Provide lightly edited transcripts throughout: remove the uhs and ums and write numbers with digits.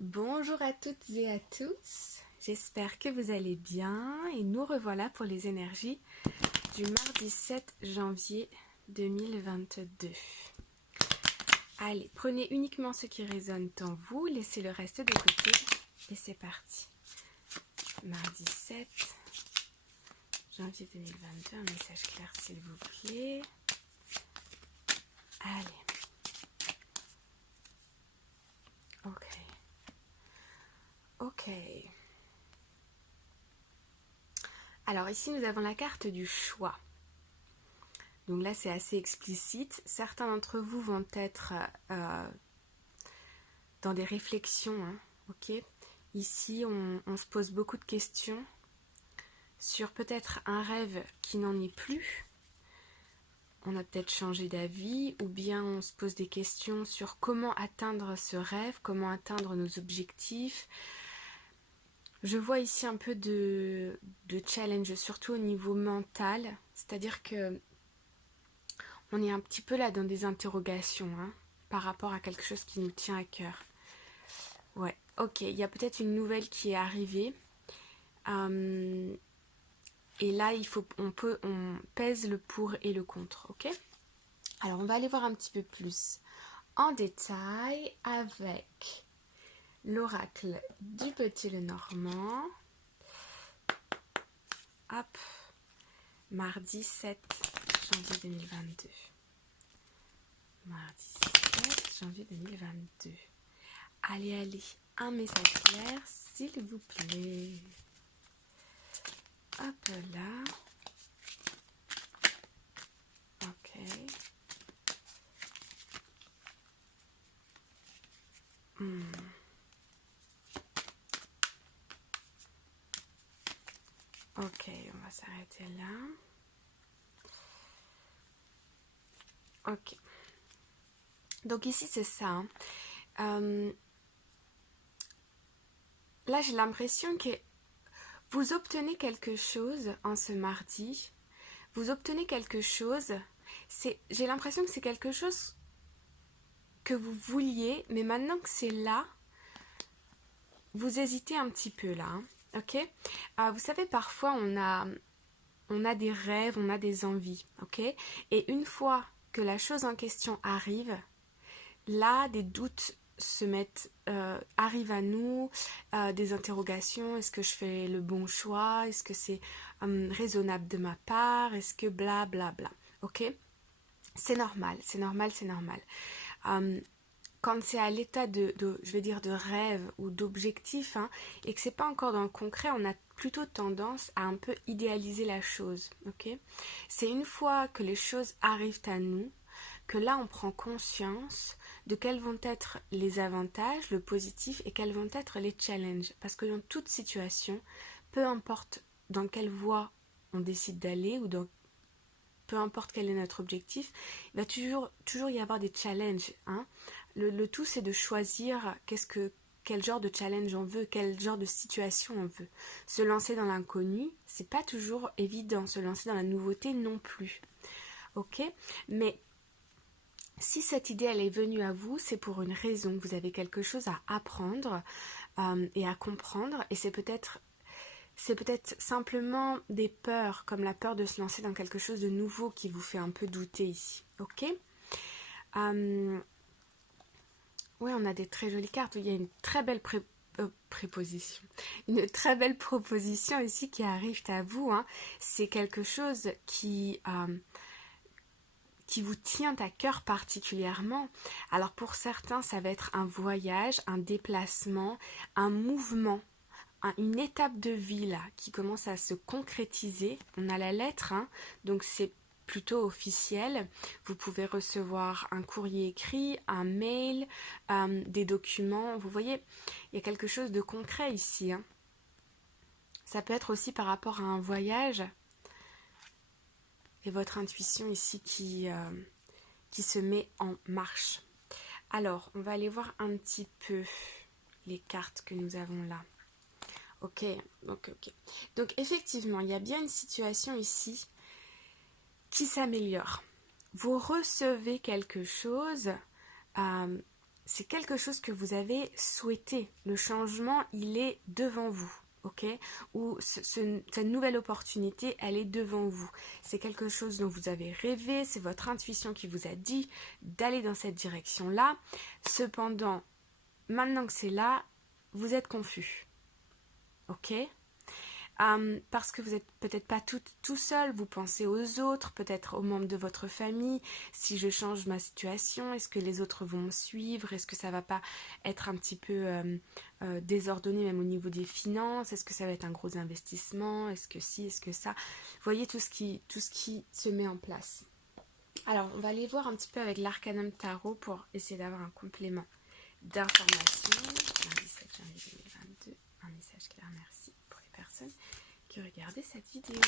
Bonjour à toutes et à tous, j'espère que vous allez bien et nous revoilà pour les énergies du mardi 7 janvier 2022. Allez, prenez uniquement ce qui résonne en vous, laissez le reste de côté et c'est parti. Mardi 7 janvier 2022, un message clair s'il vous plaît. Allez. Ok. Alors ici nous avons la carte du choix. Donc là c'est assez explicite. Certains d'entre vous vont être dans des réflexions. Ok. Ici on se pose beaucoup de questions sur peut-être un rêve qui n'en est plus. On a peut-être changé d'avis ou bien on se pose des questions sur comment atteindre ce rêve, comment atteindre nos objectifs. Je vois ici un peu de challenge, surtout au niveau mental, c'est-à-dire que on est un petit peu là dans des interrogations par rapport à quelque chose qui nous tient à cœur. Ouais, ok, il y a peut-être une nouvelle qui est arrivée. Et là, on pèse le pour et le contre, ok? Alors, on va aller voir un petit peu plus en détail avec l'oracle du Petit Lenormand. Hop, mardi 7 janvier 2022. Mardi 7 janvier 2022. Allez, un message clair, s'il vous plaît. Hop là. Ok. Ok, on va s'arrêter là. Ok. Donc ici c'est ça. Là j'ai l'impression que vous obtenez quelque chose en ce mardi. Vous obtenez quelque chose. J'ai l'impression que c'est quelque chose que vous vouliez, mais maintenant que c'est là, vous hésitez un petit peu là. Ok. Vous savez, parfois on a des rêves, on a des envies. Ok. Et une fois que la chose en question arrive, là, des doutes arrivent à nous, des interrogations. Est-ce que je fais le bon choix? Est-ce que c'est raisonnable de ma part? Est-ce que bla bla bla? Ok? C'est normal, c'est normal, c'est normal. Quand c'est à l'état je vais dire, de rêve ou d'objectif, et que c'est pas encore dans le concret, on a plutôt tendance à un peu idéaliser la chose. Ok? C'est une fois que les choses arrivent à nous, que là on prend conscience de quels vont être les avantages, le positif, et quels vont être les challenges. Parce que dans toute situation, peu importe dans quelle voie on décide d'aller ou peu importe quel est notre objectif, il va toujours y avoir des challenges. Le tout c'est de choisir quel genre de challenge on veut, quel genre de situation on veut. Se lancer dans l'inconnu, c'est pas toujours évident. Se lancer dans la nouveauté non plus. Ok? Mais si cette idée elle est venue à vous, c'est pour une raison. Vous avez quelque chose à apprendre et à comprendre, et c'est peut-être simplement des peurs, comme la peur de se lancer dans quelque chose de nouveau qui vous fait un peu douter ici. Ok? Oui, on a des très jolies cartes. Il y a une très belle préposition. Une très belle proposition ici qui arrive à vous. C'est quelque chose qui vous tient à cœur particulièrement. Alors pour certains, ça va être un voyage, un déplacement, un mouvement, une étape de vie là qui commence à se concrétiser. On a la lettre, donc c'est plutôt officiel. Vous pouvez recevoir un courrier écrit, un mail, des documents. Vous voyez, il y a quelque chose de concret ici. Ça peut être aussi par rapport à un voyage. Et votre intuition ici qui se met en marche. Alors, on va aller voir un petit peu les cartes que nous avons là. Ok. Donc effectivement, il y a bien une situation ici qui s'améliore. Vous recevez quelque chose c'est quelque chose que vous avez souhaité. Le changement, il est devant vous. Ok, ou cette nouvelle opportunité, elle est devant vous. C'est quelque chose dont vous avez rêvé, c'est votre intuition qui vous a dit d'aller dans cette direction-là. Cependant, maintenant que c'est là, vous êtes confus. Ok, parce que vous n'êtes peut-être pas tout seul, vous pensez aux autres, peut-être aux membres de votre famille. Si je change ma situation, est-ce que les autres vont me suivre? Est-ce que ça va pas être un petit peu désordonné même au niveau des finances? Est-ce que ça va être un gros investissement? Est-ce que si, est-ce que ça? Vous voyez tout ce qui se met en place. Alors, on va aller voir un petit peu avec l'Arcanum Tarot pour essayer d'avoir un complément d'information. Lundi 7 janvier 2022, un message clair, merci pour les personnes qui regardaient cette vidéo.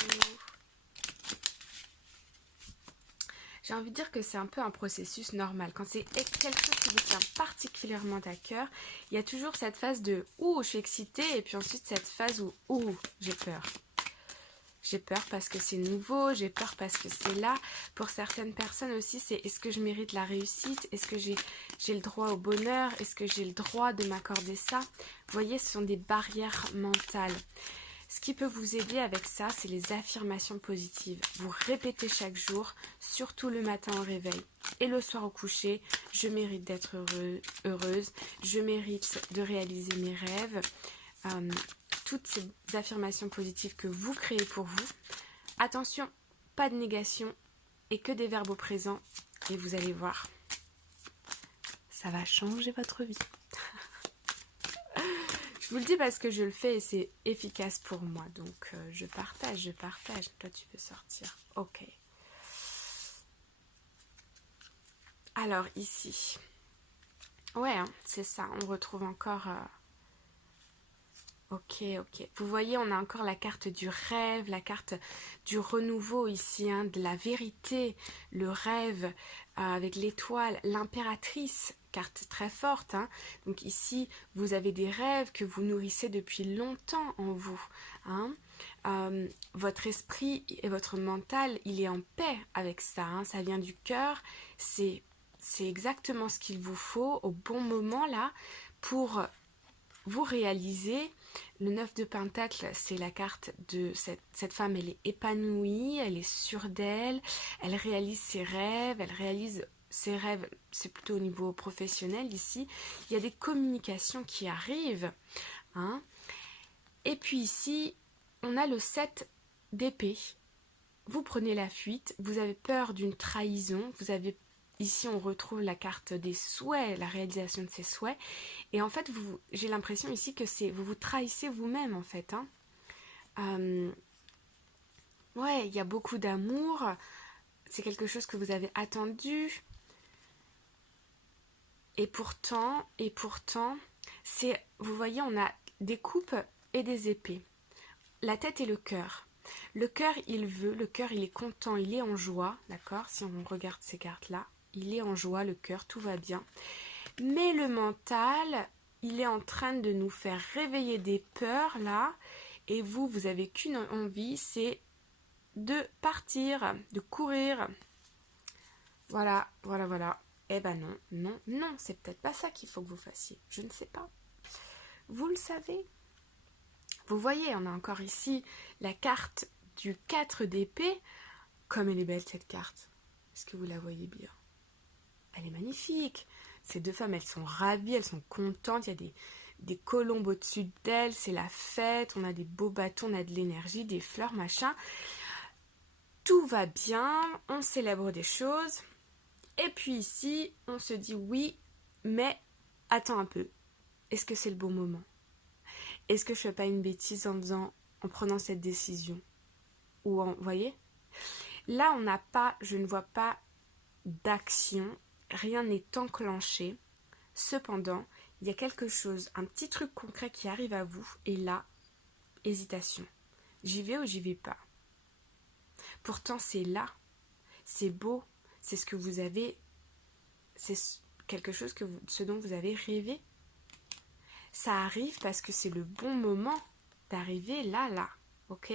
J'ai envie de dire que c'est un peu un processus normal. Quand c'est quelque chose qui vous tient particulièrement à cœur, il y a toujours cette phase de « ouh, je suis excitée » et puis ensuite cette phase où « ouh, j'ai peur ». J'ai peur parce que c'est nouveau, j'ai peur parce que c'est là. Pour certaines personnes aussi, c'est est-ce que je mérite la réussite? Est-ce que j'ai le droit au bonheur? Est-ce que j'ai le droit de m'accorder ça? Vous voyez, ce sont des barrières mentales. Ce qui peut vous aider avec ça, c'est les affirmations positives. Vous répétez chaque jour, surtout le matin au réveil et le soir au coucher. Je mérite d'être heureuse, je mérite de réaliser mes rêves. Toutes ces affirmations positives que vous créez pour vous. Attention, pas de négation et que des verbes au présent. Et vous allez voir, ça va changer votre vie. Je vous le dis parce que je le fais et c'est efficace pour moi. Donc je partage. Toi tu veux sortir. Ok. Alors ici. Ouais, hein, c'est ça. On retrouve encore... Ok. Vous voyez, on a encore la carte du rêve, la carte du renouveau ici, hein, de la vérité, le rêve avec l'étoile, l'impératrice, carte très forte. Hein. Donc ici, vous avez des rêves que vous nourrissez depuis longtemps en vous. Hein. Votre esprit et votre mental, il est en paix avec ça. Hein. Ça vient du cœur. C'est exactement ce qu'il vous faut au bon moment là pour vous réaliser. Le 9 de Pentacle, c'est la carte de cette femme, elle est épanouie, elle est sûre d'elle, elle réalise ses rêves, c'est plutôt au niveau professionnel ici. Il y a des communications qui arrivent. Hein. Et puis ici, on a le 7 d'épée. Vous prenez la fuite, vous avez peur d'une trahison, ici on retrouve la carte des souhaits, la réalisation de ses souhaits. Et en fait, j'ai l'impression ici que vous vous trahissez vous-même en fait. Hein. Ouais, il y a beaucoup d'amour. C'est quelque chose que vous avez attendu. Et pourtant, vous voyez, on a des coupes et des épées. La tête et le cœur. Le cœur, il veut, le cœur, il est content, il est en joie, d'accord? Si on regarde ces cartes-là, il est en joie, le cœur, tout va bien. Mais le mental, il est en train de nous faire réveiller des peurs, là. Et vous avez qu'une envie, c'est de partir, de courir. Voilà. Eh ben non, c'est peut-être pas ça qu'il faut que vous fassiez. Je ne sais pas. Vous le savez. Vous voyez, on a encore ici la carte du 4 d'épée. Comme elle est belle cette carte. Est-ce que vous la voyez bien? Elle est magnifique. Ces deux femmes, elles sont ravies, elles sont contentes. Il y a des colombes au-dessus d'elles. C'est la fête. On a des beaux bâtons, on a de l'énergie, des fleurs, machin. Tout va bien. On célèbre des choses. Et puis ici, on se dit oui, mais attends un peu. Est-ce que c'est le bon moment? Est-ce que je fais pas une bêtise en prenant cette décision? Vous voyez? Là, je ne vois pas d'action, rien n'est enclenché. Cependant, il y a quelque chose, un petit truc concret qui arrive à vous, et là, hésitation. J'y vais ou j'y vais pas? Pourtant, c'est là, c'est beau, c'est ce que vous avez, c'est quelque chose ce dont vous avez rêvé. Ça arrive parce que c'est le bon moment d'arriver là, ok?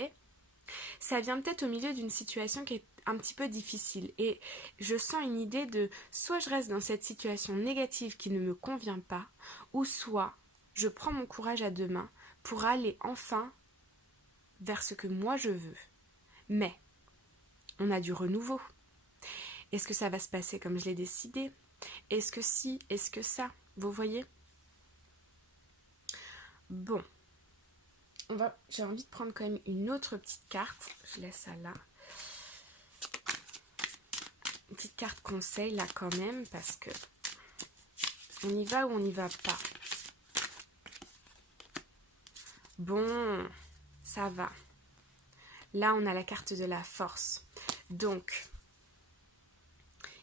Ça vient peut-être au milieu d'une situation qui est un petit peu difficile et je sens une idée de soit je reste dans cette situation négative qui ne me convient pas, ou soit je prends mon courage à deux mains pour aller enfin vers ce que moi je veux. Mais on a du renouveau. Est-ce que ça va se passer comme je l'ai décidé? Est-ce que si? Est-ce que ça? Vous voyez? Bon. J'ai envie de prendre quand même une autre petite carte. Je laisse ça là. Une petite carte conseil là quand même parce que on y va ou on n'y va pas. Bon, ça va. Là, on a la carte de la force. Donc,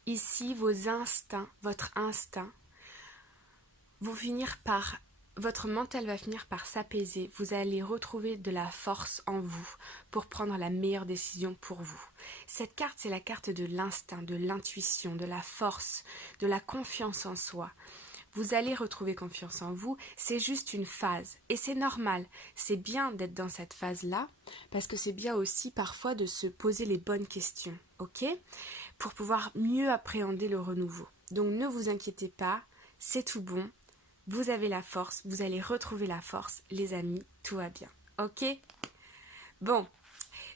ici, vos instincts, votre instinct, vont finir par... Votre mental va finir par s'apaiser. Vous allez retrouver de la force en vous pour prendre la meilleure décision pour vous. Cette carte, c'est la carte de l'instinct, de l'intuition, de la force, de la confiance en soi. Vous allez retrouver confiance en vous, c'est juste une phase. Et c'est normal, c'est bien d'être dans cette phase-là, parce que c'est bien aussi parfois de se poser les bonnes questions, ok? Pour pouvoir mieux appréhender le renouveau. Donc ne vous inquiétez pas, c'est tout bon. Vous avez la force, vous allez retrouver la force, les amis, tout va bien, ok? Bon,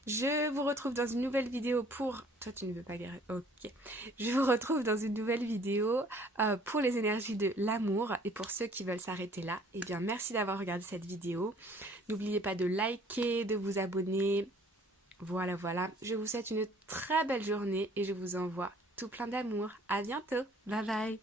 je vous retrouve dans une nouvelle vidéo pour... Toi, tu ne veux pas guérir. Ok. Je vous retrouve dans une nouvelle vidéo pour les énergies de l'amour. Et pour ceux qui veulent s'arrêter là, eh bien, merci d'avoir regardé cette vidéo. N'oubliez pas de liker, de vous abonner. Voilà, voilà. Je vous souhaite une très belle journée et je vous envoie tout plein d'amour. À bientôt. Bye bye.